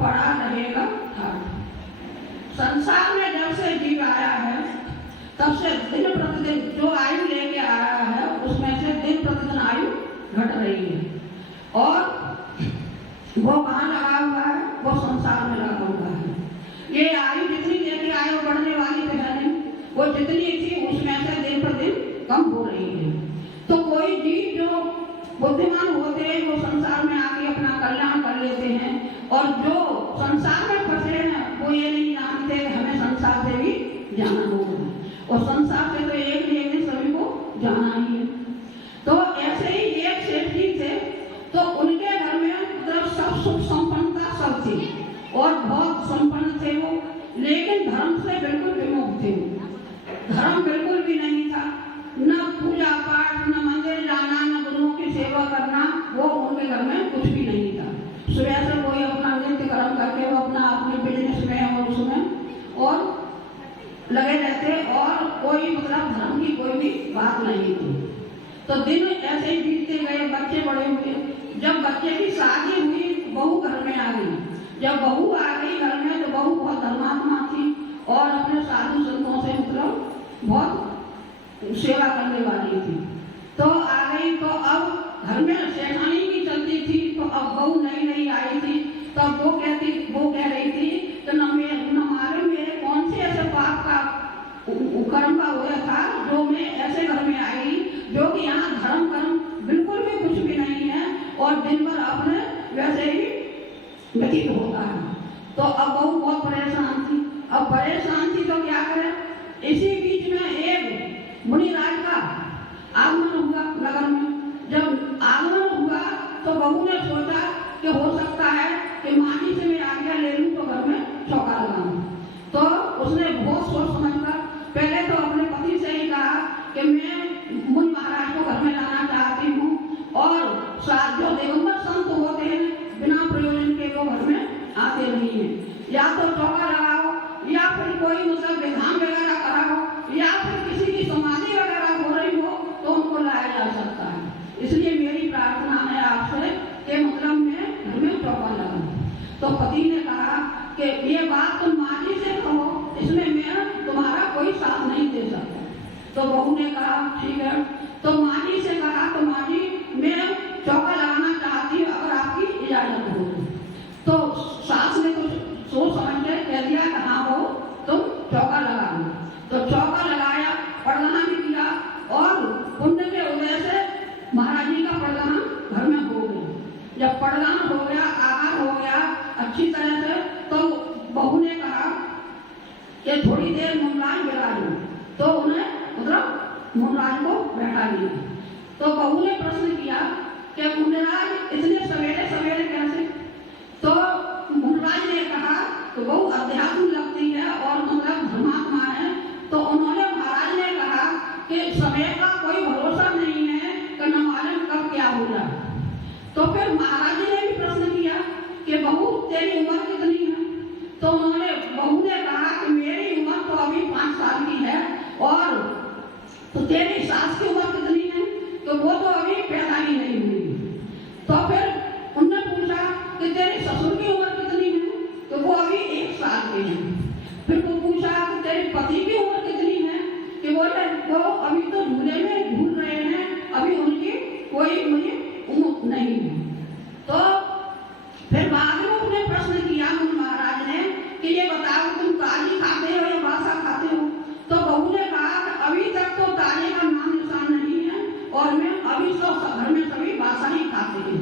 पड़ा रहेगा ठाठ। संसार में जब से जीव आया है तब से दिन प्रतिदिन जो आयु लेके आया है उसमें से दिन प्रतिदिन आयु घट रही है, और वो कहाँ लगा हुआ है? वो संसार में लगा हुआ है। ये आयु जितनी लेके आए वो बढ़ने वाली तो है नहीं, वो जितनी थी उसमें से दिन प्रतिदिन कम हो रही है। तो कोई जीव जो बुद्धिमान होते हैं वो संसार में आके अपना कल्याण कर लेते हैं, और जो संसार में फंसे हैं वो ये नहीं जानते कि हमें संसार से भी जाना होगा, और संसार से तो एक दिन सभी को जाना ही है। तो ऐसे ही एक सेठ जी थे, तो उनके घर में मतलब सब सुख संपन्नता सब थी और बहुत संपन्न थे वो, लेकिन धर्म से बिल्कुल विमुख थे। धर्म बिल्कुल भी नहीं था, न पूजा पाठ, न मंदिर जाना, न गुरुओं की सेवा करना, वो उनके घर में कुछ भी नहीं था। सुबह से कोई अपना नित्य कर्म करके वो अपना अपने बिजनेस में और उसमें और लगे रहते, और कोई मतलब धर्म की कोई भी बात नहीं थी। तो दिन ऐसे ही बीतते गए, बच्चे बड़े हुए। जब बच्चे की शादी हुई, बहू घर में आ गई। जब बहू आ गई घर में तो बहू बहुत धर्मात्मा थी और अपने साधु संतों से मतलब बहुत सेवा करने वाली थी। तो आ गई तो अब घर में सेठानी की चलती थी, तो अब बहू नई नई आई थी, तो वो कह रही थी तो न मालूम मेरे कौन से ऐसे पाप का कर्म का हुआ था जो मैं ऐसे घर में आई जो कि यहाँ धर्म कर्म बिल्कुल भी कुछ भी नहीं है और दिन भर अपने वैसे ही व्यतीत होता है। तो अब बहू बहुत परेशान थी। अब परेशान थी तो क्या करे, इसी बीच में एक मुनिराज का आगमन हुआ नगर में। जब आगमन हुआ तो बहू ने सोचा कि हो सकता है कि माँ जी से मैं आज्ञा ले लूं तो घर में चौका लगाऊं। तो उसने बहुत सोच समझकर पहले तो अपने पति से ही कहा कि मैं मुनि महाराज को घर में लाना चाहती हूँ, और साथ जो दिगंबर संत होते हैं बिना प्रयोजन के वो घर में आते नहीं है, या तो चौका लगाओ या फिर कोई मतलब विधान वगैरह कराओ या फिर किसी की समाधि वगैरह हो रही हो तो उनको लाया जा सकता है। इसलिए मेरी प्रार्थना है आपसे कि मतलब मैं घर में चौका लगाऊं। तो पति ने कहा कि ये बात तुम माँ जी से कहो, इसमें मैं तुम्हारा कोई साथ नहीं दे सकता। तो बहू ने कहा ठीक है। तो माँ जी से कहा तो माँ जी मैं चौका लगाना चाहती हूँ अगर आपकी इजाजत हो। तो सास ने कुछ सोच समझ के कह दिया कि हाँ बहू तुम चौका लगा लो। तो चौका लगाया, प्रदान भी किया, और पुण्य के उदय से महाराज जी का प्रदान घर में हो गया। जब प्रदान हो गया, आहार हो गया अच्छी तरह से, तो बहू ने कहा कि थोड़ी देर मुनराज बिठा लो। तो उन्हें मतलब मुनराज को बैठा लिया। तो बहू ने प्रश्न किया कि मुनराज इतने सवेरे सवेरे कैसे? तो मुनराज ने कहा तो बहू अध्यात्म लगती है और मतलब धर्मात्मा है, तो उन्होंने महाराज ने कहा कि समय का कोई भरोसा नहीं है कि न मालूम कब क्या हो जाए। तो फिर महाराज ने भी प्रश्न किया कि बहू तेरी उम्र कितनी है? तो उन्होंने बहू ने कहा कि मेरी उम्र तो अभी 5 साल की है, और तो तेरी सास की उम्र कितनी है? तो वो तो अभी पैदा ही नहीं हुई। तो फिर उन्होंने पूछा कि तेरे ससुर की उम्र कितनी है? तो वो अभी 1 साल के हैं। फिर वो पूछा कि तेरे पति की उम्र कितनी है? कि वो अभी तो झूले में झूल रहे हैं, अभी उनकी कोई मुझे उम्र नहीं है। तो फिर बाद में उन्होंने प्रश्न किया मुनि महाराज ने कि ये बताओ तुम ताली खाते हो या बासा खाते हो? तो बहू ने कहा कि अभी तक तो ताली का नाम निशान नहीं है और मैं अभी तो घर में सभी बासा ही खाते हैं।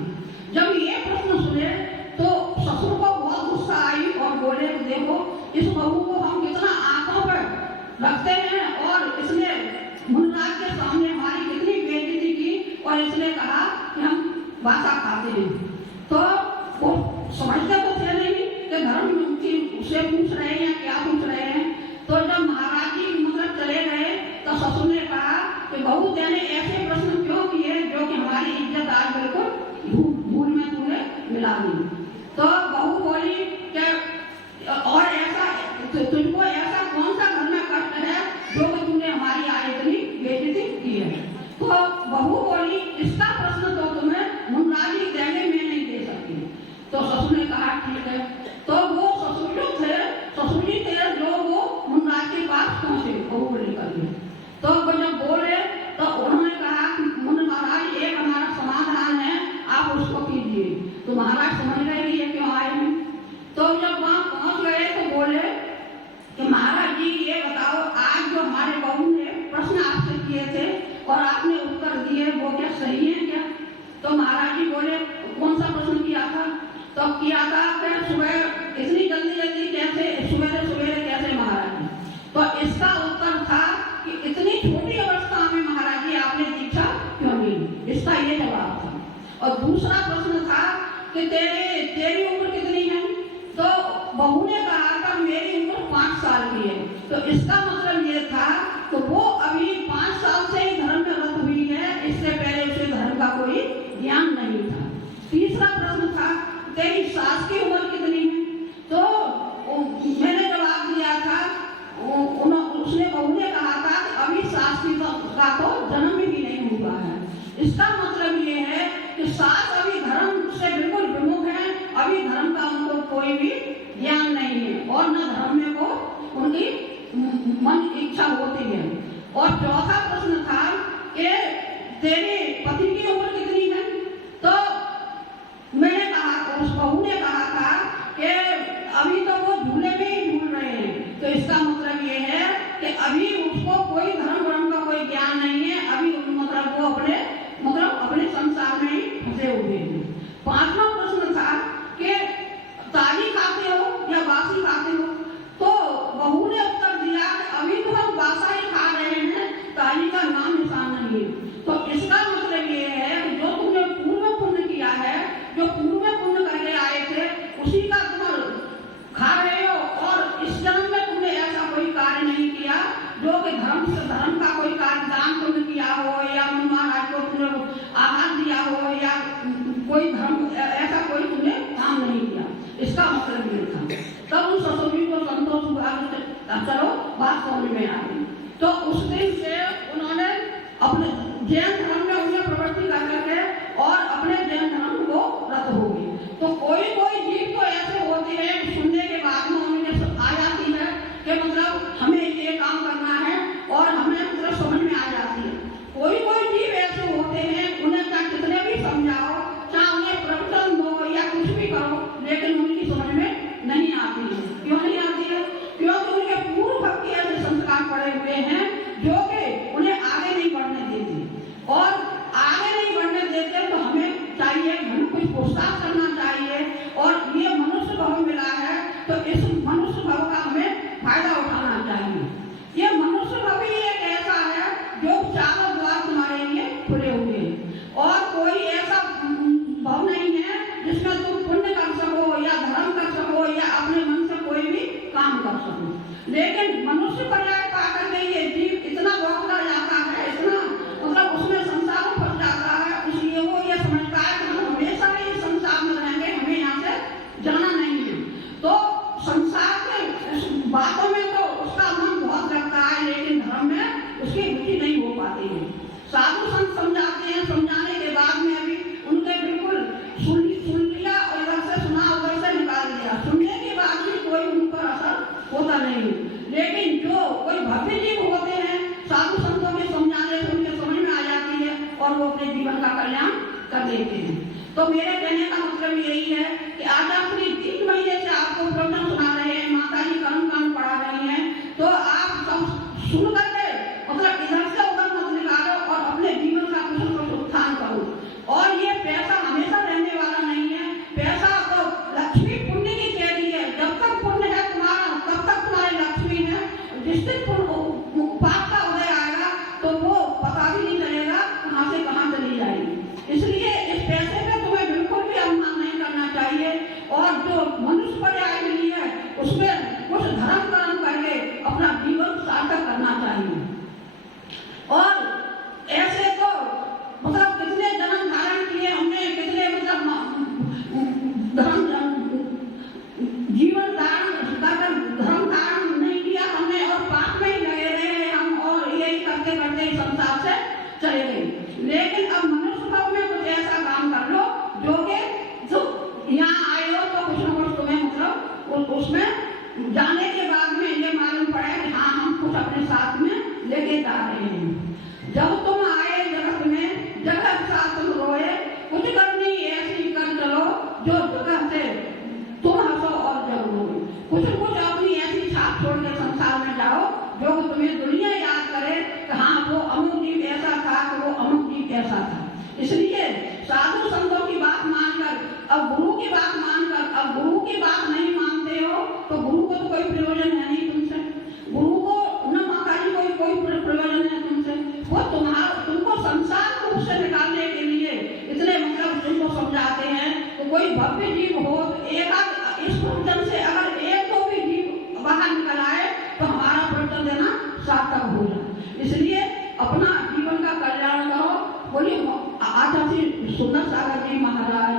जब ये प्रश्न सुने तो ससुर को बहुत गुस्सा आई और बोले देखो इस बहू को हम कितना आंखों पर रखते हैं और इसने मुनराज के सामने हमारी कितनी बेइज्जती की और इसने कहा कि हम बासा खाते हैं। तो वो समझते तो थे नहीं कि धर्म से पूछ रहे हैं या क्या पूछ रहे हैं। तो जब महाराज जी मतलब चले गए तो ससुर ने कहा कि बहू तेने ऐसे प्रश्न क्यों किए जो कि हमारी इज्जत आज बिल्कुल भूल में तूने मिला दी। तो बहू बोली कि और ऐसा तुझको ऐसा कौन सा घर में कष्ट है जो कि तूने हमारी आज इतनी बेइज्जती की है? तो बहू बोली इसका प्रश्न तो तुम्हें मुनराज जी देंगे, मैं नहीं दे सकती। तो ससुर ने कहा ठीक है। तो तो किया था कि सुबह इतनी जल्दी जल्दी कैसे, सवेरे सवेरे कैसे महाराज जी? तो इसका उत्तर था कि इतनी छोटी अवस्था में महाराज जी आपने दीक्षा क्यों ली? इसका ये जवाब था। और दूसरा प्रश्न था कि तेरी उम्र कितनी है? तो बहू ने कहा था मेरी उम्र 5 साल की है। तो इसका मतलब ये था कि वो अभी 5 साल से ही धर्म में रत हुई है, इससे पहले उसे धर्म का कोई ज्ञान नहीं था। तीसरा प्रश्न था तेरी सास की उम्र कितनी है? तो मैंने जवाब दिया था, उसने बहू ने कहा था कि अभी सास का तो जन्म भी नहीं हुआ है। इसका मतलब ये है कि सास अभी धर्म से बिल्कुल विमुख है, अभी धर्म का उनको कोई भी ज्ञान नहीं है और न धर्म में को उनकी मन इच्छा होती है। और चौथा प्रश्न था कि तेरे पति की उम्र कितनी है? तो मैंने कहा, उस बहू ने कहा था कि अभी तो वो झूले में ही झूल रहे हैं। तो इसका मतलब ये है कि अभी उसको कोई धर्म का कोई ज्ञान नहीं है, अभी मतलब वो अपने संसार में ही फंसे हुए हैं। पांचवा प्रश्न था कि ताजी खाते हो या बासी खाते हो? तो बहू ने उत्तर दिया कि अभी तो हम बासा ही खा रहे हैं, ताजी का नाम निशान नहीं है। तो इसका मतलब ये है कि जो तुमने पूर्व पुण्य किया है, जो पूर्व पुण्य करके आए थे, उसी का तुम खा रहे हो। और इस जन्म में तुमने ऐसा कोई कार्य नहीं किया जो कि धर्म का कोई कार्य दान तुमने किया हो या महाराज को तुमने आहार दिया हो या कोई धर्म ऐसा कोई तुमने काम नहीं किया। इसका मतलब ये था। तब उन ससुर को संतोष हुआ, चलो बात समझ में आ गई। तो उस दिन से उन्होंने अपने जैन धर्म में उन्हें प्रवृत्ति कर करके और अपने जैन धर्म को रत हो गई। तो कोई जीव तो ऐसे होते हैं सुनने के बाद में उन्हें आ जाती है कि मतलब हमें ये काम करना है और हमें मतलब समझ में आ जाती है। कोई जीव ऐसे होते हैं उन्हें चाहे कितने भी समझाओ, चाहे उन्हें प्रवचन दो या कुछ भी करो, लेकिन उनकी समझ में नहीं आती है। क्यों नहीं आती है? क्योंकि उनके पूर्व भक्ति ऐसे संस्कार पड़े हुए हैं जो कि उन्हें आगे नहीं बढ़ने देते। और आगे नहीं बढ़ने देते तो हमें चाहिए, हमें कुछ प्रोत्साहन करना चाहिए। और ये मनुष्य भाव मिला है तो इस मनुष्य भाव का हमें फायदा उठाना चाहिए। ये मनुष्य भाव ही एक ऐसा है जो चारों द्वार तुम्हारे लिए खुले हुए हैं और कोई ऐसा भाव नहीं है जिसमें तुम पुण्य कर सको या धर्म कर सको या अपने मन से कोई भी काम कर सको। लेकिन मनुष्य पर्याय पाकर के ये जीव इतना बौखला जाता है, इतना मतलब उसमें संसार में फंस जाता है, इसलिए वो ये समझता है कि हम हमेशा ही इस संसार में रहेंगे, हमें यहाँ से जाना नहीं है। तो संसार के बातों में तो उसका मन बहुत लगता है, लेकिन धर्म में उसकी रुचि नहीं हो पाती है। साधु संत समझाते हैं, समझाने के बाद में भी उनके बिल्कुल सुन लिया और इधर से सुना उधर से निकाल दिया, सुनने के बाद भी कोई उन पर असर होता नहीं। लेकिन जो कोई भव्य जीव होते हैं, साधु संतों के समझाने से उनके समझ में आ जाती है और वो अपने जीवन का कल्याण कर लेते हैं। तो मेरे कहने का मतलब यही है कि आज आप 3 महीने से आपको प्रवचन सुना रहे हैं, माता जी कर्म कांड पढ़ा रही हैं, तो आप सब सुन करके मतलब इधर से उधर मत निकालो और अपने जीवन का कुछ उत्थान करो। और ये पैसा हमेशा रहने वाला नहीं है। पैसा तो लक्ष्मी पुण्य की चैनी है, जब तक पुण्य है तुम्हारा तब तक तुम्हारी लक्ष्मी है। जिस दिन पाप का उदय आएगा तो वो पता भी नहीं चलेगा कहाँ से कहाँ चली जाएगी। इसलिए इस पैसे पे तुम्हें बिल्कुल भी अभिमान नहीं करना चाहिए और जो मनुष्य पर्याय मिली है उसमें कुछ धर्म कर्म करके अपना जीवन सार्थक करना चाहिए। और ऐसे तो मतलब कितने जन्म धारण किए हमने, कितने मतलब धर्म जीवन धारण कर धर्म धारण नहीं किया हमने और पाप में ही लगे रहे हम और यही करते करते संसार से चले गए। लेकिन अब मनुष्य भाव में कुछ ऐसा काम कर लो जो कि जो यहाँ आए हो तो कुछ न कुछ तुम्हें मतलब उसमें जाने के बाद में ये मालूम पड़ा कि हाँ हम कुछ अपने साथ में लेके जा रहे हैं। जब तुम आए जगत में, जगत के साथ तुम रोए, कुछ करनी ऐसी कर चलो जो जगत से तुम हंसो और जब रोए। कुछ अपनी ऐसी छाप छोड़ के संसार में जाओ जो तुम्हें दुनिया याद करे कि हाँ वो अमुक जीव ऐसा था, कि वो अमुक जीव ऐसा था। इसलिए साधु संतों की बात मानकर, अब गुरु की बात मानकर जीव हो, एक इस प्रवचन से अगर एक दो भी जीव बाहर निकल आए तो हमारा प्रवचन देना सार्थक हो जाए। इसलिए अपना जीवन का कल्याण करो। बोलिए आचार्य सुंदर सागर जी महाराज